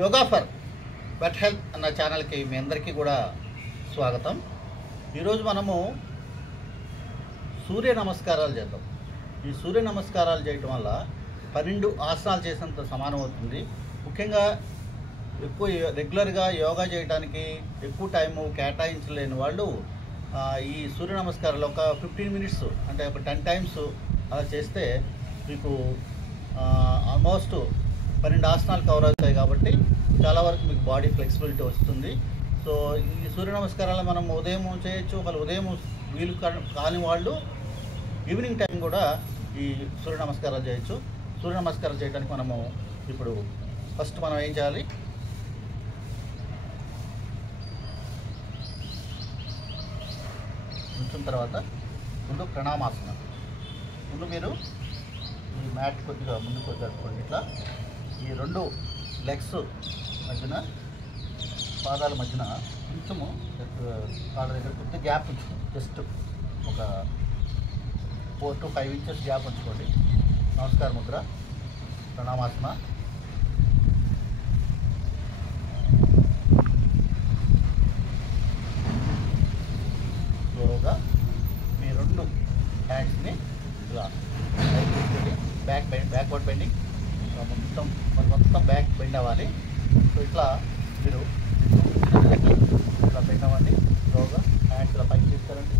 Yoga for better health అన్న ఛానల్కి మీ అందరికీ కూడా స్వాగతం. ఈరోజు మనము సూర్య నమస్కారాలు చేద్దాం. ఈ సూర్య నమస్కారాలు చేయటం వల్ల 12 ఆసనాలు చేసినంత సమానం అవుతుంది. ముఖ్యంగా ఎక్కువ రెగ్యులర్గా యోగా చేయడానికి ఎక్కువ టైము కేటాయించలేని వాళ్ళు ఈ సూర్య నమస్కారాలు ఒక 15 మినిట్స్ అంటే ఒక 10 టైమ్స్ అలా చేస్తే మీకు ఆల్మోస్ట్ 12 ఆసనాలు కవర్ అవుతాయి. కాబట్టి చాలా వరకు మీకు బాడీ ఫ్లెక్సిబిలిటీ వస్తుంది. సో ఈ సూర్య నమస్కారాలు మనం ఉదయం చేయొచ్చు. ఒకవేళ ఉదయం వీలు కాని వాళ్ళు ఈవినింగ్ టైం కూడా ఈ సూర్య నమస్కారాలు చేయొచ్చు. సూర్య నమస్కారాలు చేయడానికి మనము ఇప్పుడు ఫస్ట్ మనం ఏం చేయాలి, ఉంచిన తర్వాత ముందు ప్రణామాసనం. ముందు మీరు ఈ మ్యాట్ కొద్దిగా ముందుకు జరుపుకోండి. ఇట్లా ఈ 2 లెగ్స్ మధ్యన పాదాల మధ్యన కొంచెము కాళ్ళ దగ్గర కొద్దిగా గ్యాప్ ఉంచుకోండి. జస్ట్ ఒక 4 to 5 ఇంచెస్ గ్యాప్ ఉంచుకోండి. నమస్కార ముద్ర, ప్రణామాసన. స్లోగా మీ 2 హ్యాండ్స్ని ఇలా బ్యాక్వర్డ్ బెండింగ్, మొత్తం బ్యాక్ బెండ్ అవ్వాలి. సో ఇట్లా మీరు ఇలా బెండ్ అవ్వండి. స్లోగా హ్యాండ్స్ ఇలా పైకి తీసుకురండి.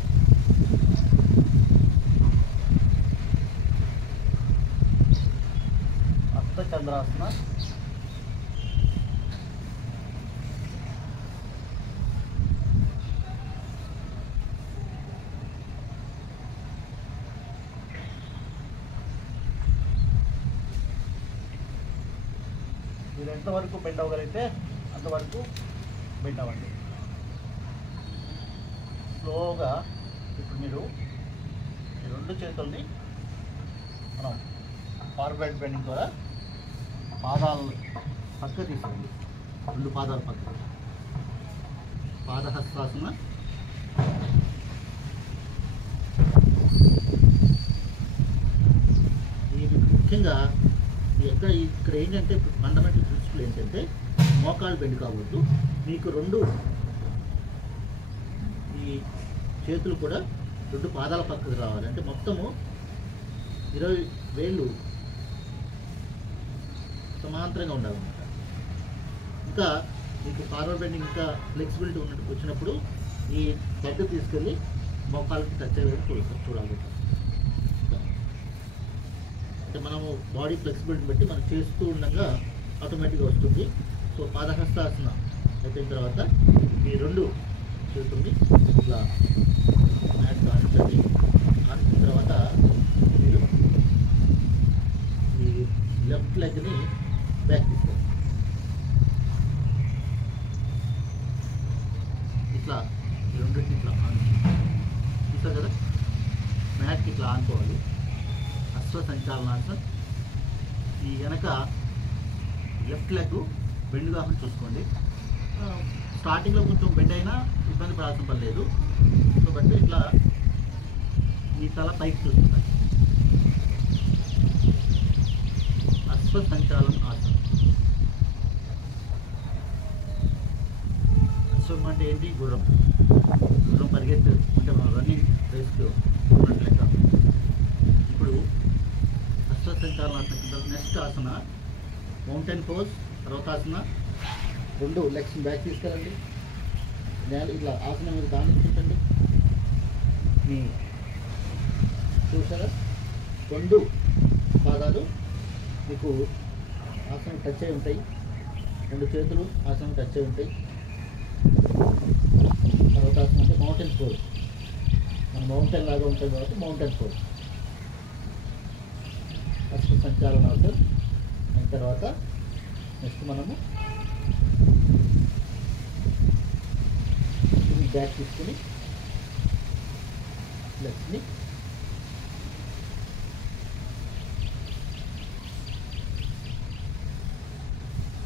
అర్ధచంద్రాసన. మీరు ఎంతవరకు బెండ్ అవ్వగలిగితే అంతవరకు బెండ్ అవ్వండి. స్లోగా ఇప్పుడు మీరు ఈ 2 చేతుల్ని మనం ఫార్వర్డ్ బెండింగ్ ద్వారా పాదాలు పక్క తీసుకోండి. 2 పాదాలు పక్క. పాదహస్తాసన. ఇది ముఖ్యంగా ఇక్కడ ఏంటంటే ఫండమెంటల్ ప్రిన్సిపల్ ఏంటంటే మోకాలు బెండ్ కావద్దు. మీకు 2 ఈ చేతులు కూడా 2 పాదాల పక్కకు రావాలి. అంటే మొత్తము 20 వేళ్ళు సమాంతరంగా ఉండాలన్నమాట. ఇంకా మీకు ఫార్వర్డ్ బెండింగ్ ఇంకా ఫ్లెక్సిబిలిటీ ఉన్నట్టు వచ్చినప్పుడు ఈ హెడ్ తీసుకెళ్ళి మోకాలకి టచ్ అయ్యేది చూడాలి. అంటే మనము బాడీ ఫ్లెక్సిబిలిటీ బట్టి మనం చేస్తూ ఉండగా ఆటోమేటిక్గా వస్తుంది. సో పాదహస్తాసన అయిపోయిన తర్వాత ఈ 2 చేతుల్ని ఇట్లా మ్యాట్ ఆడించండి. ఆడిన తర్వాత మీరు ఈ లెఫ్ట్ లెగ్ని బ్యాక్ తీసుకోండి. ఇట్లా ఈ 2టిని ఇట్లా చూస్తారు కదా, మ్యాట్కి ఇట్లా ఆనుకోవాలి. అశ్వసంచాలనాసనం. ఈ వెనక లెఫ్ట్ లెగ్ బెండ్ కాకుండా చూసుకోండి. స్టార్టింగ్లో కొంచెం బెండ్ అయినా ఇబ్బంది పడాల్సిన పని లేదు. కాబట్టి ఇట్లా మీ తల పైకి చూస్తుంది. అశ్వసంచాలన ఆసనం. అశ్వం అంటే ఏంటి? గుర్రం పరిగెత్తు అంటే మనం రన్నింగ్ రేస్లో ఉన్నట్టు లెక్క. ఇప్పుడు అశ్వసంచాలనాసనం నెక్స్ట్ ఆసన మౌంటైన్ పోజ్, పర్వతాసన. 2 లెగ్స్ బ్యాక్ తీసుకెళ్ళండి. ఇట్లా ఆసనం మీద కానిస్తుంటండి. మీ చూసారా 2 పాదాలు మీకు ఆసనం టచ్ అయి ఉంటాయి. 2 చేతులు ఆసనం టచ్ అయి ఉంటాయి. పర్వతాసనం అంటే మౌంటైన్ పోజ్. మన మౌంటైన్ లాగా ఉంటుంది కాబట్టి మౌంటైన్ పోజ్. అశ్వసంచాలనాసనం అయిన తర్వాత నెక్స్ట్ మనము బ్యాక్ తీసుకుని లెగ్స్ని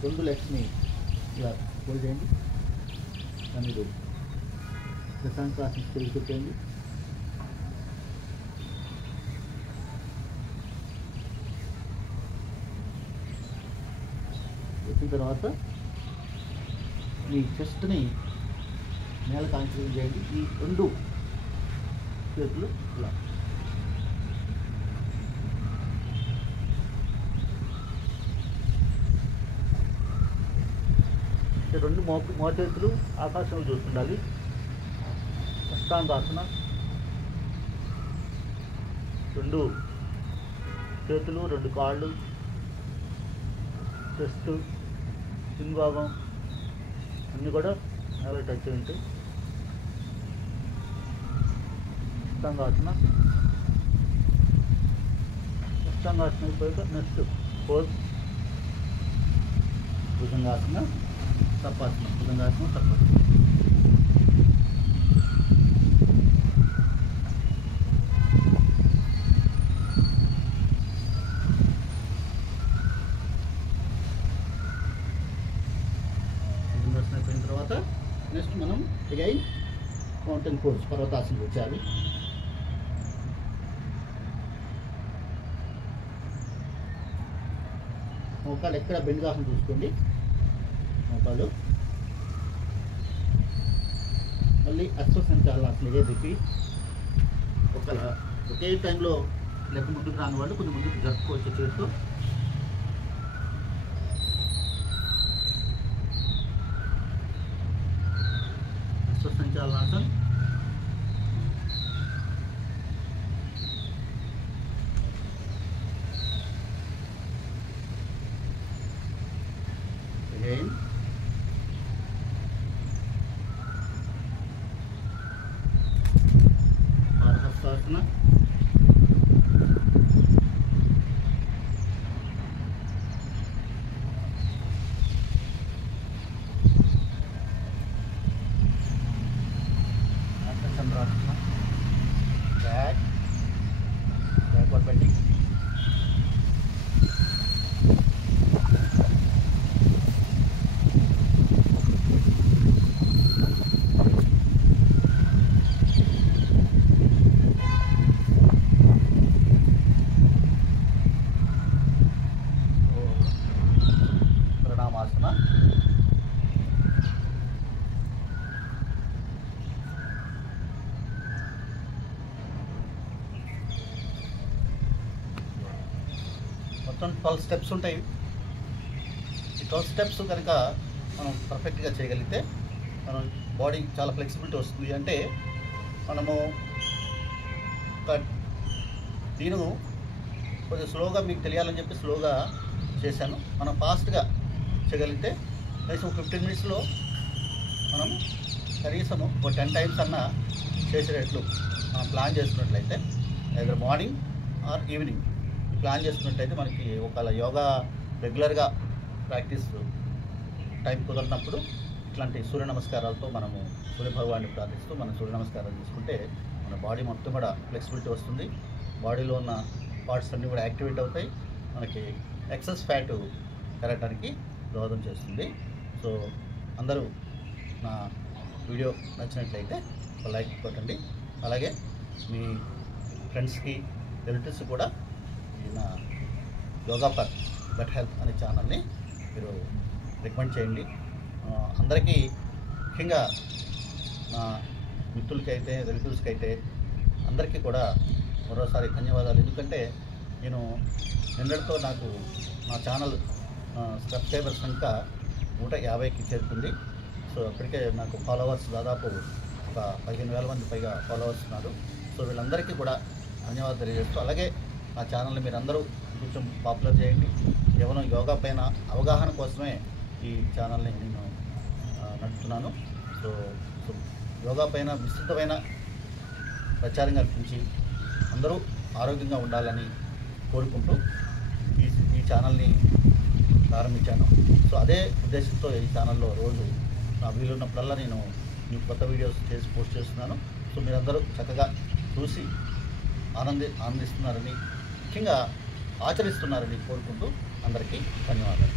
రెండు లెగ్స్ని ఇలా హోల్డ్ చేయండి. మీరు ప్రశాంతాసనం తిరిగి పెట్టండి. వచ్చిన తర్వాత మీ చెస్ట్ని నేల కాన్సన్ట్రేట్ చేయండి. ఈ 2 చేతులు ఇలా రెండు మోచేతులు ఆకాశంలో చూస్తుండాలి. అష్టాంగాసన. 2 చేతులు, 2 కాళ్ళు, చెస్ట్, కింద భాగం అన్నీ కూడా నేల టచ్ అయి ఉంటాయి. అష్టాంగాసన. అష్టాంగాసన అయిపోయాక నెక్స్ట్ పోజ్ భుజంగాసన, సర్పాసనం. భుజంగాసనం, సర్పాసనం. భుజంగాసనం అయిపోయిన తర్వాత నెక్స్ట్ మనం అగైన్ మౌంటైన్ పోజ్, పర్వతాసనం వచ్చేయాలి. మోకాలు ఎక్కడ బెండ్ కాకుండా చూసుకోండి. మోకాలు మళ్ళీ అశ్వసంచాలనాసనం ఇదే రిపీట్. ఒకే టైంలో లెక్క ముందుకు రాని వాళ్ళు కొంచెం ముందుకు జరుపుకోవచ్చు చేస్తూ. అశ్వసంచాలనాసనం. Again. Parhasasana. Chandrasana. Backward bending. Pranamaasana. మొత్తం 12 స్టెప్స్ ఉంటాయి. ఈ 12 స్టెప్స్ కనుక మనం పర్ఫెక్ట్గా చేయగలిగితే మనం బాడీ చాలా ఫ్లెక్సిబిలిటీ వస్తుంది. అంటే మనము దీని కొంచెం స్లోగా మీకు తెలియాలని చెప్పి స్లోగా చేశాను. మనం ఫాస్ట్గా చేయగలిగితే కనీసం 15 మినిట్స్లో మనం కనీసము ఒక 10 టైమ్స్ అన్నా చేసేటట్లు మనం ప్లాన్ చేసుకున్నట్లయితే either morning or evening plan చేసుకున్నట్లయితే మనకి ఒకవేళ యోగా రెగ్యులర్గా ప్రాక్టీస్ టైం కుదరినప్పుడు ఇట్లాంటి సూర్య నమస్కారాలతో మనము సూర్య భగవాన్ని ప్రార్థిస్తూ మనం సూర్య నమస్కారాలు చేసుకుంటే మన బాడీ మొత్తం కూడా ఫ్లెక్సిబిలిటీ వస్తుంది. బాడీలో ఉన్న పార్ట్స్ అన్నీ కూడా యాక్టివేట్ అవుతాయి. మనకి ఎక్సెస్ ఫ్యాట్ కరగటానికి దోహదం చేస్తుంది. సో అందరూ నా వీడియో నచ్చినట్లయితే ఒక లైక్ కొట్టండి. అలాగే మీ ఫ్రెండ్స్కి, రిలేటివ్స్ కూడా నా యోగా ఫర్ బెటర్ హెల్త్ అనే ఛానల్ని మీరు రికమెండ్ చేయండి. అందరికీ ముఖ్యంగా నా మిత్రులకి అయితే, రిలేటివ్స్కి అయితే అందరికీ కూడా మరోసారి ధన్యవాదాలు. ఎందుకంటే నేను నిన్నటితో నాకు నా ఛానల్ సబ్స్క్రైబర్స్ సంఖ్య 150కి చేరుకుంది. సో అప్పటికే నాకు ఫాలోవర్స్ దాదాపు ఒక 15,000 మంది పైగా ఫాలోవర్స్ ఉన్నారు. సో వీళ్ళందరికీ కూడా ధన్యవాదాలు తెలియజేస్తూ, అలాగే నా ఛానల్ని మీరందరూ కొంచెం పాపులర్ చేయండి. కేవలం యోగా పైన అవగాహన కోసమే ఈ ఛానల్ని నేను నడుపుతున్నాను. సో యోగా పైన విస్తృతమైన ప్రచారం కల్పించి అందరూ ఆరోగ్యంగా ఉండాలని కోరుకుంటూ ఈ ఛానల్ని ప్రారంభించాను. సో అదే ఉద్దేశంతో ఈ ఛానల్లో రోజు నా వీలున్నప్పుడల్లా నేను కొత్త వీడియోస్ చేసి పోస్ట్ చేస్తున్నాను. సో మీరందరూ చక్కగా చూసి ఆనందిస్తున్నారని, ముఖ్యంగా ఆచరిస్తున్నారని కోరుకుంటూ అందరికీ ధన్యవాదాలు.